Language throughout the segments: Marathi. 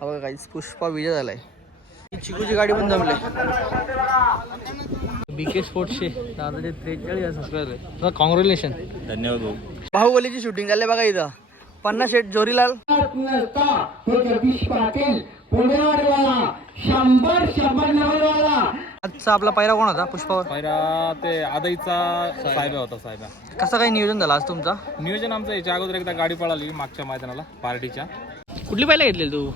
हा बघा काहीच पुष्पा विजय झालाय. चिकूची गाडी पण जमले. बी के स्पोर्ट्सचे दादाचे त्रेचाळीस हजार सबस्क्रायबर कॉंग्रॅच्युलेशन धन्यवाद भाऊ. बाहुबलीची शूटिंग झाली बघा इथं. पन्नास शेट जोरीलाल. आजचा आपला पहिला कोण होता पुष्पावर? पहिला ते आदईचा साहेबा होता साहेबा. कसं काही नियोजन झालं आज तुमचा? नियोजन आमचं याच्या अगोदर एकदा गाडी पळाली मागच्या मैदानाला पार्टीच्या. कुठली पहिला घेतलेली तू?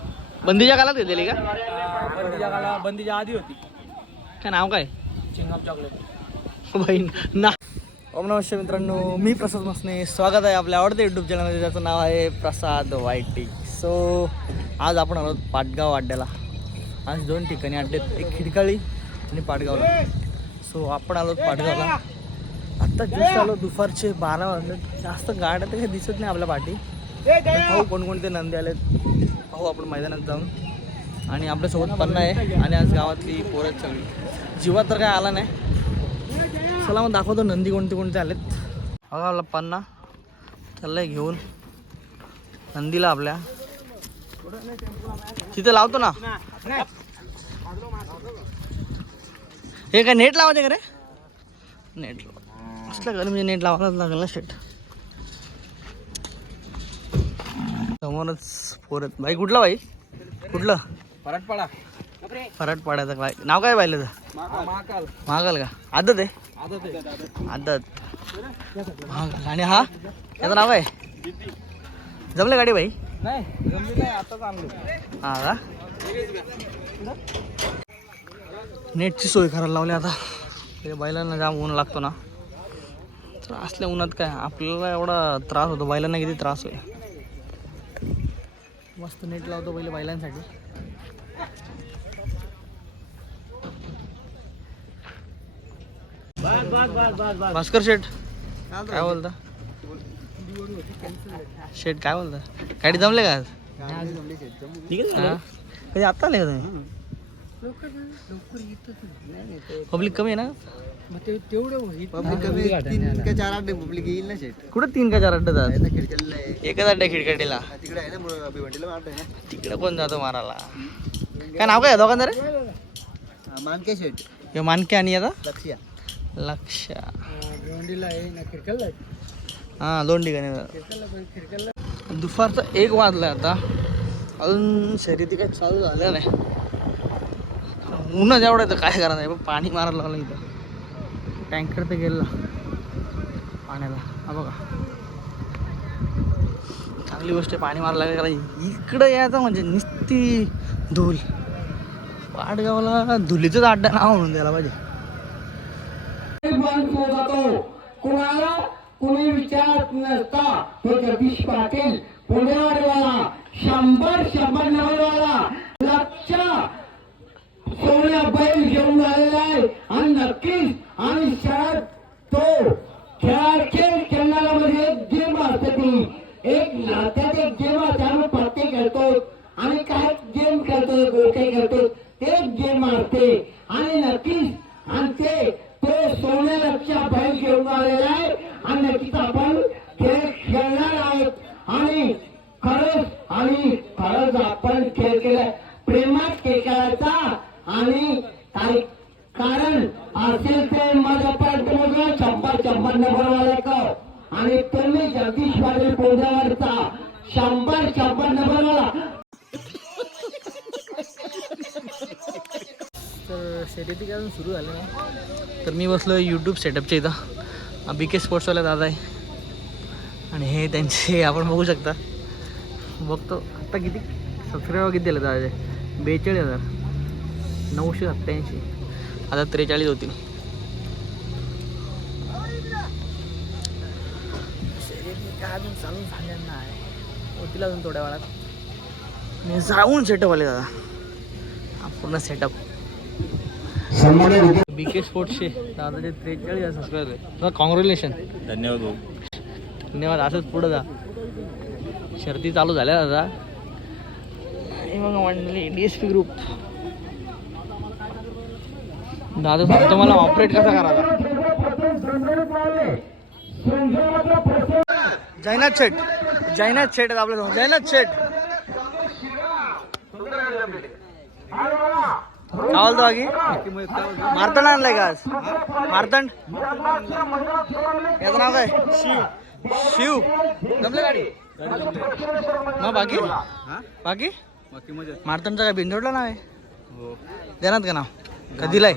बंदीच्या कालात घेतलेली का? बंदीच्या काला बंदीच्या आधी होती. काय नाव काय? Chewing gum chocolate. बहीण. ना. ओम नमस्ते मित्रांनो मी प्रसाद मसने. स्वागत आहे आपल्या आवडत्या यूट्यूब चॅनलमध्ये ज्याचं नाव आहे प्रसाद वाईटी सो आज आपण आलो पाटगाव अड्ड्याला आज दोन ठिकाणी अड्ड्यात एक खिडकाळी आणि पाटगावला. सो आपण आलो पाटगावला. आत्ता जस्ट आलो दुपारचे बारा वाजले. जास्त गाड्या तर काही दिसत नाही आपल्या पाठी. पाहू कोणकोणते नंदी आलेत? आहो आपण मैदानात जाऊन. आणि आपल्यासोबत पन्ना आहे आणि आज गावातली पोरं आहेत सगळी जीवात तर काय आला नाही. चला मग दाखवतो नंदी कोणते कोणते आलेत. बघा आपला पन्ना. चाललंय घेऊन नंदीला आपल्या. तिथे लावतो ना. हे काय नेट लावायचे का रे? नेट असलं का म्हणजे नेट लावायलाच लागेल ना शेट समोरच पोरत भाई कुठला भाई कुठलं? पराटपाडा फराट पाड्याचं काय नाव काय पाहिलं महाकाल. महागाल का? आदत आहे? आदत आदत. महागाल आणि हा? याचं नाव आहे जमलं गाडी भाई नाही जमली नाही आताच आणलो. हा का? नेटची सोय करायला लावली आता. ते बैलांना जाम ऊन लागतो ना. तर असल्या उन्हात काय? आपल्याला एवढा त्रास होतो. बैलांना किती त्रास होईल? मस्त नेट लावतो पहिले बैलांसाठी. भास्कर शेठ काय बोलता? शेठ काय बोलता? गाडी जमले का आज? कधी आत्ता आले का तुम्ही? पब्लिक कमी आहे ना? तीन का चार आठ पब्लिक येईल ना शेट कुठं तीन का चार अड्डा जात आहे एकच अड्डा खिडखडीला तिकडे आहे ना अभिवंडीला मारत आहे ना. तिकडे कोण जातो मारायला? काय नाव काय दोघांचं रे? मानके शेट हे मानके आणि आता? लक्ष्या. लक्ष भिवंडीला आहे ना हां दोन ठिकाणी दुपारचा एक वाजला आता. अजून शर्यती काही चालू झाल्या नाही. ऊनच एवढं तर काय करायचं आहे? पाणी मारायला लागलं इथं. टँकर तर गेलेला पाण्याला. हा बघा. चांगली गोष्ट आहे पाणी मारायला लागलं कारण इकडं यायचं म्हणजे निस्ती धूल. पाडगावला धुलीचंच अड्डा नाव म्हणून द्यायला पाहिजे. कुणाला कुणी विचारत नसता. तो जगदीश पाटील पुण्यावाडीवाला शंभर शंभर नवरवाला लक्ष सोन्या बैल घेऊन आलेला आहे. आणि नक्कीच आणि शाळेत तो खेळ खेळणाऱ्यामध्ये एक गेम असते ती. एक नात्यात एक गेम असते. आम्ही पत्ते खेळतो. आणि काय गेम खेळतो? गोटे खेळतो ते गेम असते आणि नक्कीच आणि ते तो सोन्या लक्ष बैल घेऊन आलेला आहे आणि नक्कीच आपण खेळ खेळणार आहोत आणि खरंच आणि खरंच आपण खेळ केला प्रेमात खेळ खेळायचा आणि काही कारण असेल ते माझ्यापर्यंत मोजलं शंभर शंभर नंबरवाले कर आणि तुम्ही जगदीश पाटील पोंद्यावरचा शंभर शंभर नंबरवाला तर शर्यती अजून सुरू झालं नाही. तर मी बसलो यूट्यूब सेटअपच्या इथं. बी के स्पोर्ट्सवाला दादा आहे. आणि हे त्यांचे आपण बघू शकता. बघतो. आत्ता किती? सबस्क्रायबर किती दिले दादाचे? बेचाळीस हजार. नऊशे सत्त्याऐंशी. आता त्रेचाळीस होतील शर्यती काय अजून चालू झाल्या नाही होतील अजून थोड्या वेळात. मी जाऊन सेटअप आले दादा. हा पूर्ण सेटअप बी के स्पोर्ट्सचे दादाचे त्रेचाळीस हजार सबस्क्रायबर आहे कॉंग्रॅच्युलेशन धन्यवाद भाऊ. धन्यवाद असंच पुढं जा. शर्ती चालू झाल्या दादा. आणि मग मंडळी डी एस पी ग्रुप दादा मला ऑपरेट कसा करायचा जयनाथ शेठ. जयनाथ शेठ आहेत आपल्या जयनाथ शेठ. काय बोलतो बाकी मारतंड आणलाय का आज? मारतंड? याचं नाव काय? शिव. शिव. जमलं गाडी? मग बाकी बाकी मारतंडचं काय बिंदोडला नाव आहे? देणार का नाव? कधीलाय?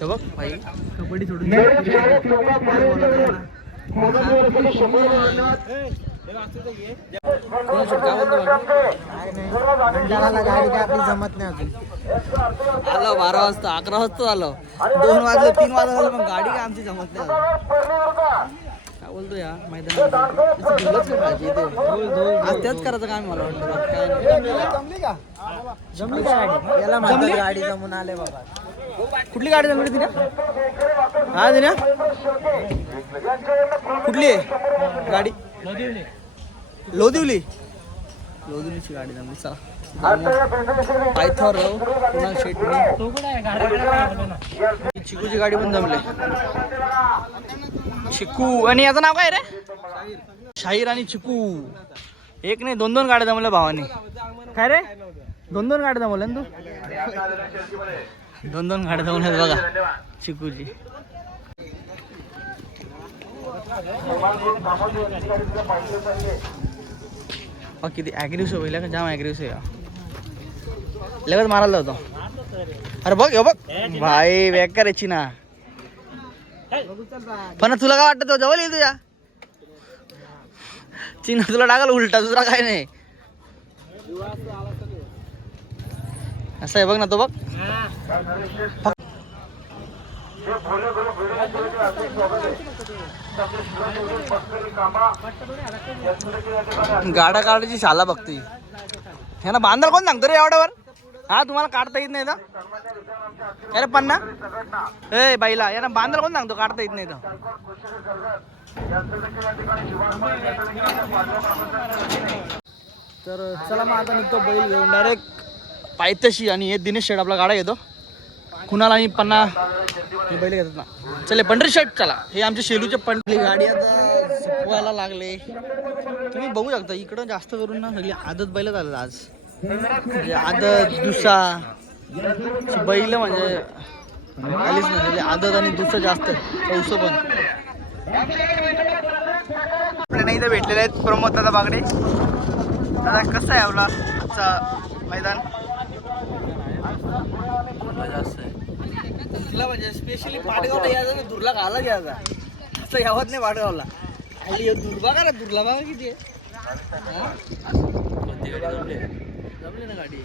बघ बाई. कबड्डी सोडून गाडी काय आपली जमत नाही अजून आलो बारा वाजता अकरा वाजता आलो दोन वाजले तीन वाजता मग गाडी काय आमची जमत नाही. काय बोलतो या मैदानात? आज तेच करायचं काम मला वाटतं. काय. जमली का? गाडी? याला गाडी जमून आले बाबा. कुठली गाडी जमली तिने? हा तिने कुठली आहे? गाडी? लोदिवली. लोदिवलीची गाडी जमली चला पायथॉर शेटणी चिकूची गाडी पण जमली. चिकू. आणि याचं नाव काय रे? शाहीर आणि चिकू. एक नाही दोन दोन गाड्या जमल्या भावाने. काय रे? दोन दोन गाड्या जमवल्या ना तू? दोन दोन गाड्या जमल्यात बघा चिकूची अहो, किती ॲग्रेसिव्ह होईल का जाम ॲग्रेसिव्ह आहे. लगेच मारायला होतो अरे बघ बघ. भाई बेकार याची ना पण तुला काय वाटतं तो जवळ येईल तुझ्या? चिन्ह तुला टाकाल उलटा दुसरा काय नाही. असं आहे बघ ना तो बघ. गाडा काढायची शाला बघते ह्याना बांधाल कोण सांगतो रे एवढ्यावर? हा तुम्हाला काढता येत नाही तर अरे पन्ना. ए बाईला यांना बांधाल कोण सांगतो काढता येत नाही तर तर चला मग आता निघतो बैल घेऊन. डायरेक्ट पायथ्याशी आणि हे दिनेश शेट आपला गाडा येतो कुणाला आणि पन्ना हे बैल घेतात ना. चले पंढरी शेट चला. हे आमचे शेलूचे पंढरी गाडी आता सुकवायला लागले. तुम्ही बघू शकता इकडं जास्त करून ना सगळी आदत बैल झालं आज. म्हणजे आदत दुसा बैल म्हणजे आलीच नाही. आदत आणि दुसरं जास्त. चौसं पण. आपल्याला इथं भेटलेले आहेत प्रमोद दादा बागडे. दादा कसं आहे आपला आजचा मैदान? म्हणजे स्पेशली पाटगावला यायचा ना दुर्ला घाला घ्यायचा असं यावत नाही पाटगावला आणि दुर्बा का दुर्ला बघा किती आहे? ना गाडी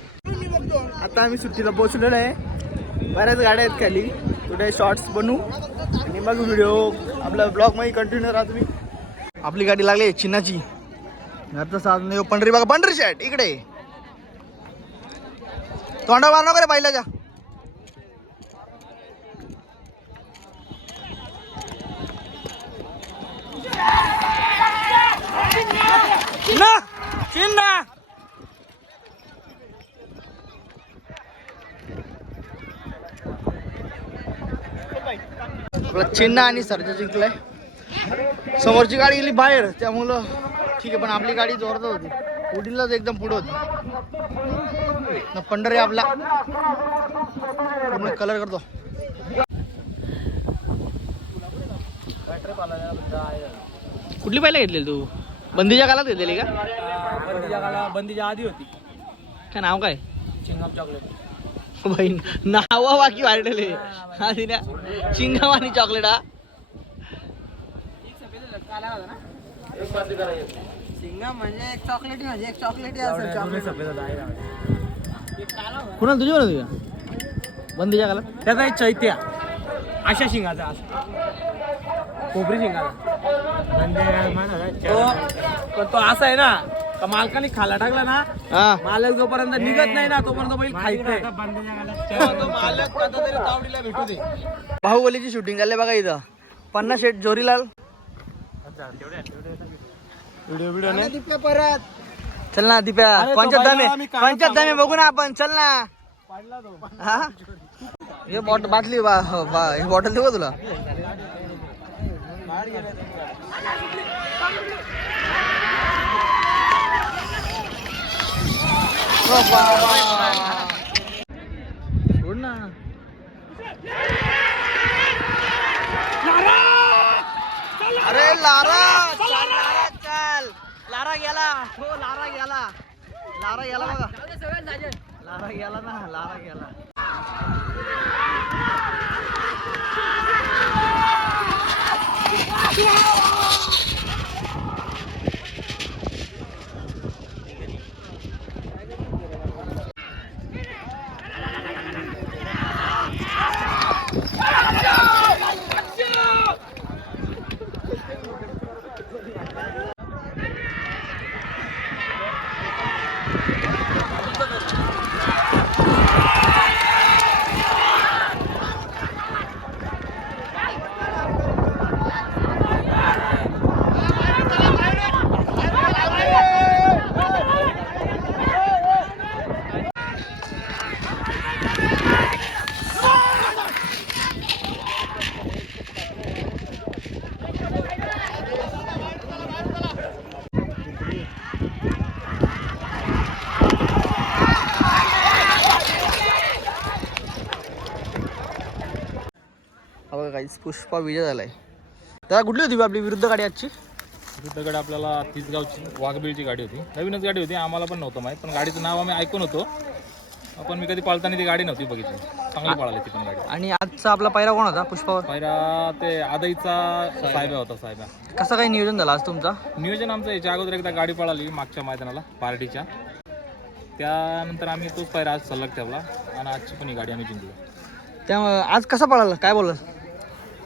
आता आम्ही सुट्टीला पोहोचलेलो आहे. बऱ्याच गाड्या आहेत खाली. कुठे शॉर्ट्स बनवू आणि मग व्हिडिओ आपल्या ब्लॉगमध्ये कंटिन्यू राहा तुम्ही आपली गाडी लागली चिन्हाची. घरचं साधन येऊ हो. पंढरी बघा पंढरी शर्ट इकडे. तोंडा मार नको रे बैलाच्या चिन्हा चिन्ह आणि सर्जा जिंकलाय. समोरची गाडी गेली बाहेर त्यामुळं ठीक आहे पण आपली गाडी जोरदार होती. पुढीलच एकदम पुढं होती. न पंढरी आपला. पूर्ण कलर करतो. कुठली पाहिला घेतलेली तू? बंदीच्या कालात घेतलेली का? बंदीच्या काला बंदीच्या आधी होती. काय नाव काय? Chewing gum chocolate. बाई नावा बाकी वाढलेले हा दिन्या चिंगम आणि चॉकलेट हा. म्हणजे एक चॉकलेटी म्हणजे एक चॉकलेटी असेल चॉकलेट. कुणाला तुझी का बंदीच्या काला त्याचा एक चैत्या. अशा शिंगाचा. असा कोपरी शिंगाचा. पण तो असा आहे ना का मालकाने खाला टाकला ना हा. मालक जोपर्यंत निघत नाही ना तोपर्यंत बैल खायचंय बाहुबलीची शूटिंग झाली. बघा इथं. पन्नास शेट जोरीलाल. व्हिडिओ व्हिडिओ नाही. परत. चल ना दिप्या. पंचायत काय पंचायत दामे बघू ना आपण. चल ना. हा? हे बॉट बाटली बा हो, बा- हे बॉटल देऊ का तुला? सोड ना अरे लारा चल लारा चल. लारा गेला. हो लारा गेला. लारा गेला बघा. लारा गेला ना लारा गेला. काहीच पुष्पा विजय झालाय. त्याला कुठली होती आपली विरुद्ध गाडी आजची? तिथकडे आपल्याला तिसगावची वाघबीळची गाडी होती. नवीनच गाडी होती आम्हाला पण नव्हतं माहीत पण गाडीचं नाव आम्ही ऐकून होतो. पण मी कधी पाळताना ती गाडी नव्हती बघितली. चांगली पळाली ती पण गाडी. आणि आजचा आपला पहिला कोण होता पुष्पावर पहिला ते आदईचा साहेबा होता साहेबा. कसं काही नियोजन झालं आज तुमचा? नियोजन आमचं याच्या अगोदर एकदा गाडी पळाली मागच्या मैदानाला पार्टीच्या. त्यानंतर आम्ही तोच पायरा आज सलग ठेवला आणि आजची पण ही गाडी आम्ही जिंकली. त्यामुळे आज कसा पळाला? काय बोलला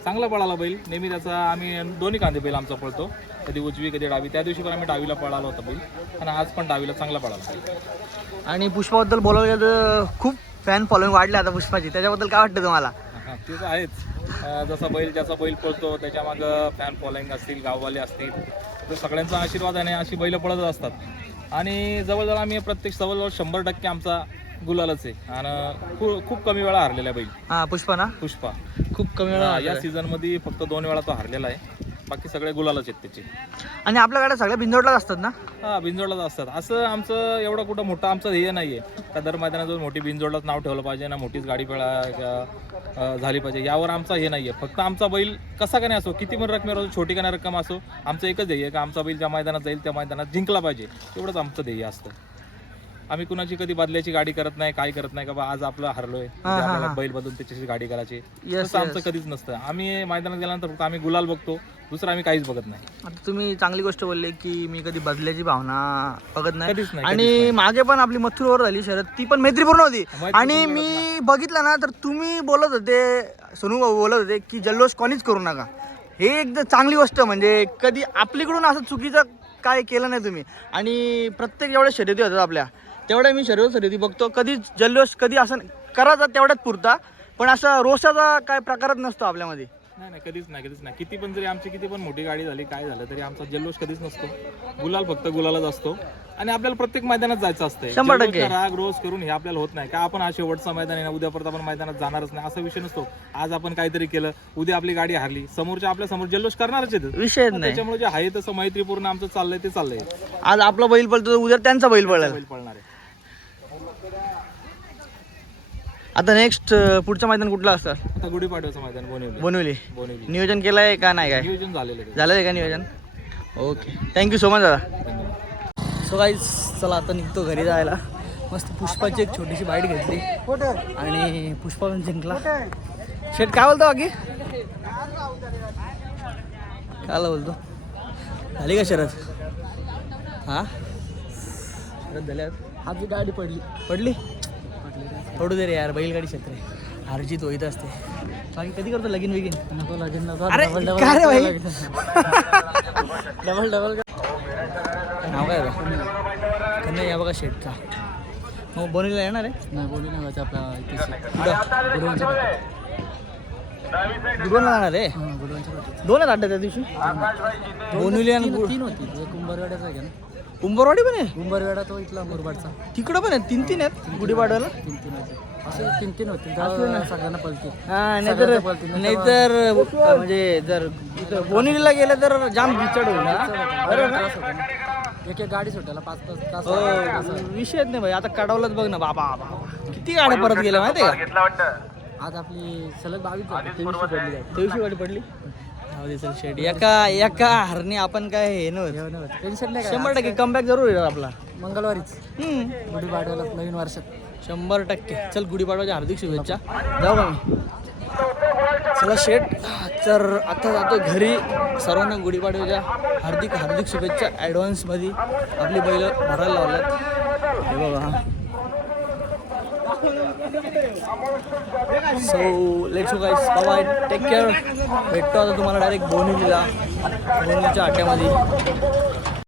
चांगला पळाला बैल. नेहमी त्याचा आम्ही दोन्ही कांदे बैल आमचा पळतो. कधी उजवी कधी डावी. त्या दिवशी पण आम्ही डावीला पळाला होता बैल. आणि आज पण डावीला चांगला पळाला. आणि पुष्पाबद्दल बोलायला गेलं तर खूप फॅन फॉलोईंग वाढले आता पुष्पाची. त्याच्याबद्दल काय वाटतं तुम्हाला? ते तर आहेच. जसा बैल ज्याचा बैल पळतो त्याच्या मागं फॅन फॉलोईंग असतील गाववाले असतील तर सगळ्यांचा आशीर्वाद आहे अशी बैल पळत असतात. आणि जवळजवळ आम्ही प्रत्येक जवळजवळ शंभर टक्के आमचा गुलालच आहे. आणि खूप खूप कमी वेळा हरलेला आहे बैल. हा पुष्पा ना? पुष्पा. खूप कमी वेळा या सीझनमध्ये फक्त दोन वेळा तो हरलेला आहे. बाकी सगळे गुलालच आहेत त्याचे. आणि आपल्या गाड्या सगळ्या बिंदोडलाच असतात ना? हा बिनजोडलाच असतात. असं आमचं एवढं कुठं मोठं आमचं ध्येय नाहीये. का दर मैदानात मोठी बिनजोडलाच नाव ठेवलं पाहिजे ना मोठीच गाडी पेळा झाली पाहिजे. यावर आमचा हे नाहीये. फक्त आमचा बैल कसा का नाही असो किती पण रकमेवर असो छोटी का नाही रक्कम असो आमचं एकच ध्येय आहे का आमचा बैल ज्या मैदानात जाईल त्या मैदानात जिंकला पाहिजे. एवढंच आमचं ध्येय असतं. आम्ही कुणाची कधी बदल्याची गाडी करत नाही काय करत नाही का बा आज आपलं हरलोय उद्या आपल्याला बैल बदलून त्याच्याशी गाडी करायची. Yes, तसं आमचं कधीच नसतं. आम्ही मैदानात गेल्यानंतर फक्त आम्ही गुलाल बघतो दुसरं आम्ही काहीच बघत नाही. आता तुम्ही चांगली गोष्ट बोलले की मी कधी बदल्याची भावना बघत नाही. कधीच नाही, आणि मागे पण आपली मथुरवर झाली शरद ती पण मैत्रीपूर्ण होती. मैत्रीपूर्ण आणि मी बघितलं ना तर तुम्ही बोलत होते सोनू भाऊ बोलत होते की जल्लोष कोणीच करू नका. हे एकदम चांगली गोष्ट म्हणजे कधी आपलीकडून असं चुकीचं काय केलं नाही तुम्ही. आणि प्रत्येक जेवढ्या शर्यती होतात आपल्या. तेवढ्या मी शर्यती बघतो. कधी जल्लोष कधी असं करायचा तेवढ्याच पुरता. पण असं रोषाचा काय प्रकारच नसतो आपल्यामध्ये. नाही नाही कधीच नाही कधीच नाही. किती पण जरी आमची किती पण मोठी गाडी झाली काय झालं तरी आमचा जल्लोष कधीच नसतो. गुलाल फक्त गुलालच असतो. आणि आपल्याला प्रत्येक मैदानात जायचं असतं शंभर टक्के. राग रोज करून हे आपल्याला होत नाही. का आपण हा शेवटचा मैदान आहे ना उद्या परत आपण मैदानात जाणारच नाही असा विषय नसतो. आज आपण काहीतरी केलं उद्या आपली गाडी हारली समोरच्या आपल्यासमोर जल्लोष करणारच आहेत. विषयच नाही. त्याच्यामुळे जे आहे तसं मैत्रीपूर्ण आमचं चाललंय ते चाललंय. आज आपला बैल पळतो उद्या त्यांचा बैल पळेल. बैल पळणार आहे. आता नेक्स्ट पुढचं मैदान कुठलं असतं? आता गुढीपाडव्याचं मैदान बोनिवली. बनवली. बोनिवली. नियोजन केलंय का नाही काय? नियोजन झालेलं आहे. झालं आहे का नियोजन? Okay thank you so much दादा. सो गाईज चला आता निघतो घरी जायला. मस्त पुष्पाची एक छोटीशी बाईट घेतली. आणि पुष्पा पण जिंकला. शेट काय बोलतो बाकी? काय बोलतो? झाली का शरद? हा? शरद झाल्या आधी गाडी पडली. पडली? पडू दे रे यार बैलगाडी क्षेत्र आहे. हारजीत होईत असते. बाकी कधी करतो लगीन बिगीन? नको लगीन नको. रे भाई? डबल डबल नाव काय कन्या या बघा शेटचा मग बनवलेला येणार आहे? नाही बोलू नका आपला गुरुवारला जाणार आहे? गुरुवांच्या दोन आहेत अड्डा त्या दिवशी. बोनिवली आणि तीन होती. एक उंबरवेड्याचा आहे का ना? उंबरवाडी पण आहे? उंबरवेडा तो इथला मुरबाडचा. तिकडं पण आहे तीन तीन आहेत गुढीपाडव्याला? तीन तीन होते असं तीन तीन होते सगळ्यांना पलती हा नाहीतर नाहीतर म्हणजे जर इथं बोनिवलीला गेलं तर जाम बिचड होईल ना बरोबर ना? एक एक गाडी सुटायला पाच पाच तास हो विषयच नाही भाई. आता कडवलंच बघ ना बाबा बाबा किती गाड्या परत गेल्या माहिती का? आज आपली सलग बावीस झाली. तेवीसशे पडली. तेवीसशे गाडी पडली? जाऊ दे चल शेट एका एका हरणी आपण काय हे नव्हतं. टेन्शन नाही काय. शंभर टक्के कमबॅक जरूर येईल आपला. मंगळवारीच. हम्म. गुढीपाडव्याला नवीन वर्षात. शंभर टक्के. चल गुढीपाडवाच्या हार्दिक शुभेच्छा. जाऊ का मी चला शेट तर आता जातो घरी. सर्वांना गुढीपाडव्याच्या हार्दिक हार्दिक शुभेच्छा. ॲडव्हान्समध्ये आपली बैल भरायला लावल्यात. हे बघा. So let's guys bye take care भेटतो आता तुम्हाला डायरेक्ट बोनीला बोनीच्या आट्यामध्ये.